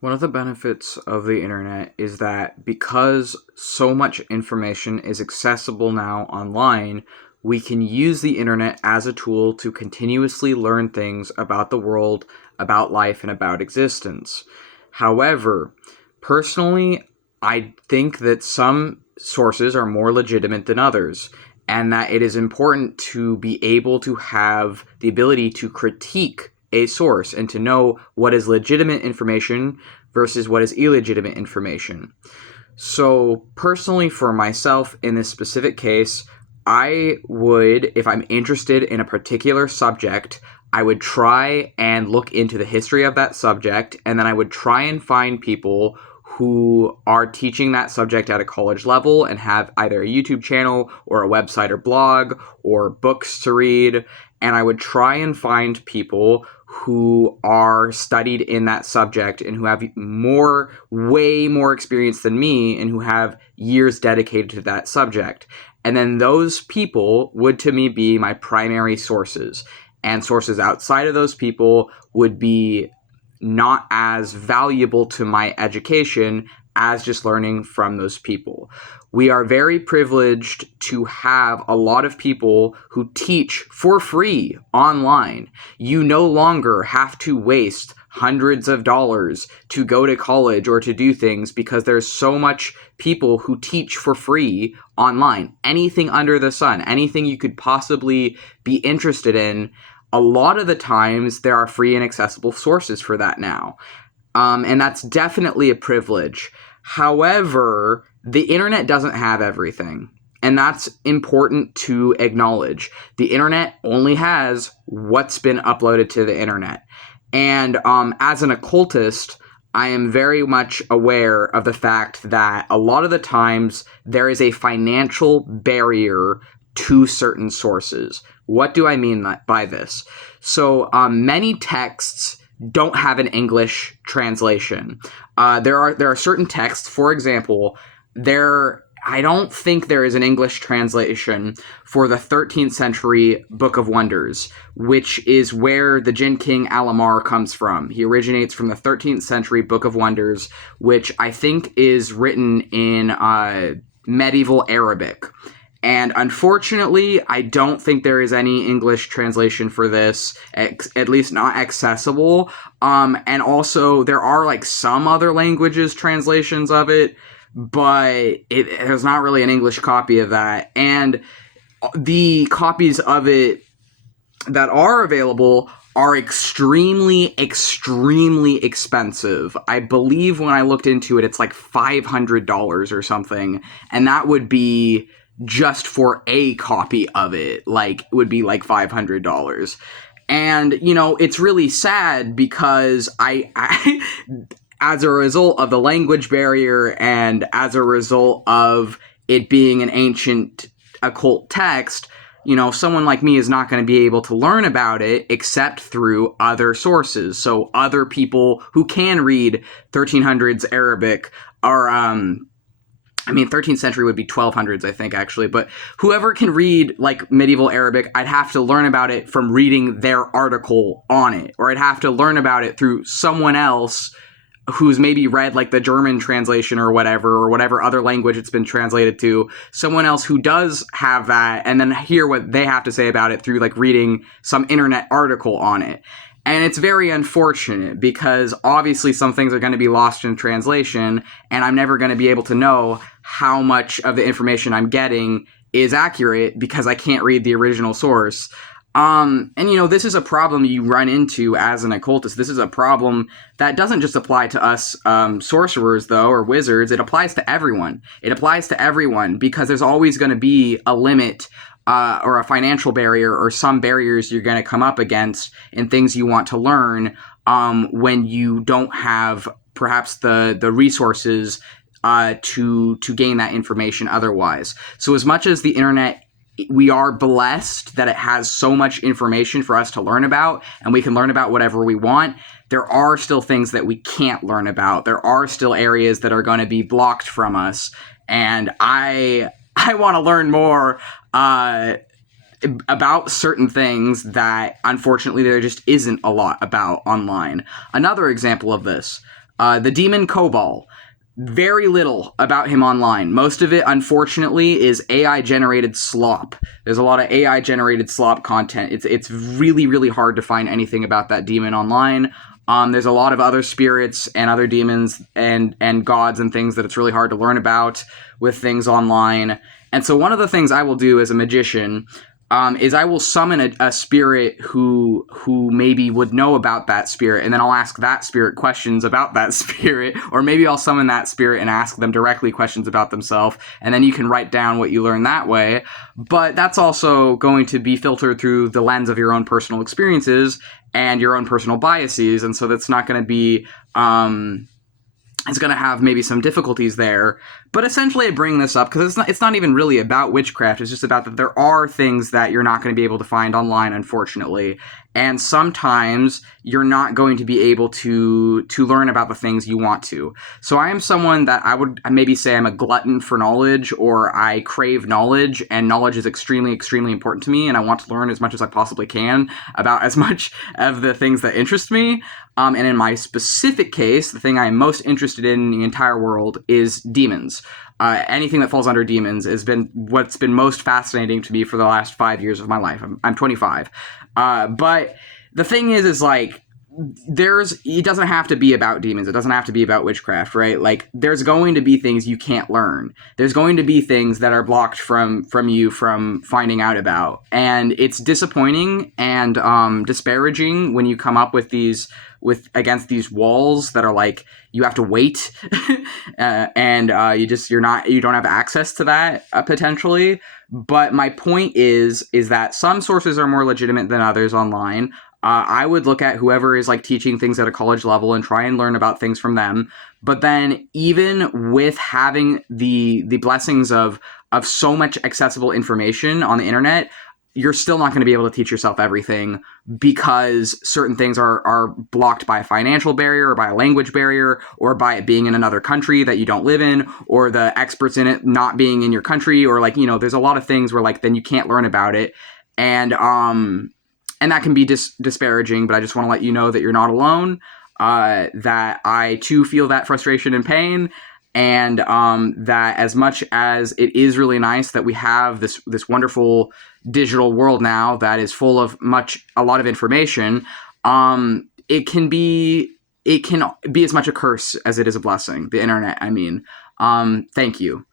One of the benefits of the internet is that because so much information is accessible now online, we can use the internet as a tool to continuously learn things about the world, about life, and about existence. However, personally, I think that some sources are more legitimate than others, and that it is important to be able to have the ability to critique a source and to know what is legitimate information versus what is illegitimate information. So, personally, for myself in this specific case, I would, if I'm interested in a particular subject, I would try and look into the history of that subject, and then I would try and find people who are teaching that subject at a college level and have either a YouTube channel or a website or blog or books to read. And I would try and find people who are studied in that subject and who have way more experience than me and who have years dedicated to that subject. And then those people would to me be my primary sources. And sources outside of those people would be not as valuable to my education as just learning from those people. We are very privileged to have a lot of people who teach for free online. You no longer have to waste hundreds of dollars to go to college or to do things because there's so much people who teach for free online. Anything under the sun, anything you could possibly be interested in, a lot of the times there are free and accessible sources for that now. And that's definitely a privilege. However, the internet doesn't have everything. And that's important to acknowledge. The internet only has what's been uploaded to the internet. And as an occultist, I am very much aware of the fact that a lot of the times there is a financial barrier to certain sources. What do I mean by this? So many texts don't have an English translation. There are certain texts, for example, I don't think there is an English translation for the 13th century Book of Wonders, which is where the Jinn King Alamar comes from. He originates from the 13th century Book of Wonders, which I think is written in medieval Arabic. And unfortunately, I don't think there is any English translation for this, at least not accessible. And also, there are like some other languages translations of it, but there's not really an English copy of that. And the copies of it that are available are extremely, extremely expensive. I believe when I looked into it, it's like $500 or something. And that would be just for a copy of it. Like, it would be like $500. And, you know, it's really sad because I as a result of the language barrier and as a result of it being an ancient occult text, you know, someone like me is not going to be able to learn about it except through other sources. So other people who can read 1300s Arabic or 13th century would be 1200s, I think, actually. But whoever can read, like, medieval Arabic, I'd have to learn about it from reading their article on it. Or I'd have to learn about it through someone else who's maybe read, like, the German translation or whatever other language it's been translated to. Someone else who does have that, and then hear what they have to say about it through, like, reading some internet article on it. And it's very unfortunate because obviously some things are going to be lost in translation, and I'm never going to be able to know how much of the information I'm getting is accurate because I can't read the original source. And, you know, this is a problem you run into as an occultist. This is a problem that doesn't just apply to us sorcerers, though, or wizards. It applies to everyone. It applies to everyone because there's always going to be a limit or a financial barrier or some barriers you're going to come up against in things you want to learn when you don't have perhaps the resources to gain that information otherwise. So as much as the internet, we are blessed that it has so much information for us to learn about, and we can learn about whatever we want, there are still things that we can't learn about. There are still areas that are going to be blocked from us, and I want to learn more about certain things that, unfortunately, there just isn't a lot about online. Another example of this, The demon Cobal. Very little about him online. Most of it, unfortunately, is AI generated slop. There's a lot of AI generated slop content. It's really, really hard to find anything about that demon online. There's a lot of other spirits and other demons and gods and things that it's really hard to learn about with things online. And so one of the things I will do as a magician is I will summon a spirit who maybe would know about that spirit, and then I'll ask that spirit questions about that spirit, or maybe I'll summon that spirit and ask them directly questions about themselves, and then you can write down what you learn that way. But that's also going to be filtered through the lens of your own personal experiences and your own personal biases, and so that's not going to be it's going to have maybe some difficulties there. But essentially I bring this up because it's not even really about witchcraft. It's just about that there are things that you're not going to be able to find online, unfortunately. And sometimes you're not going to be able to learn about the things you want to. So I am someone that I would maybe say I'm a glutton for knowledge, or I crave knowledge, and knowledge is extremely, extremely important to me, and I want to learn as much as I possibly can about as much of the things that interest me. And in my specific case, the thing I am most interested in the entire world is demons. Anything that falls under demons has been what's been most fascinating to me for the last 5 years of my life. I'm 25. But the thing is like, it doesn't have to be about demons. It doesn't have to be about witchcraft, right? Like, there's going to be things you can't learn. There's going to be things that are blocked from you from finding out about. And it's disappointing and disparaging when you come up with against these walls that are like, you have to wait and you don't have access to that potentially. But my point is that some sources are more legitimate than others online. I would look at whoever is like teaching things at a college level and try and learn about things from them. But then even with having the blessings of so much accessible information on the internet, you're still not going to be able to teach yourself everything, because certain things are blocked by a financial barrier, or by a language barrier, or by it being in another country that you don't live in, or the experts in it not being in your country, or like, there's a lot of things where like then you can't learn about it. And that can be disparaging, but I just want to let you know that you're not alone, that I too feel that frustration and pain, and that as much as it is really nice that we have this wonderful digital world now that is full of a lot of information, it can be as much a curse as it is a blessing. The internet, I mean. Thank you.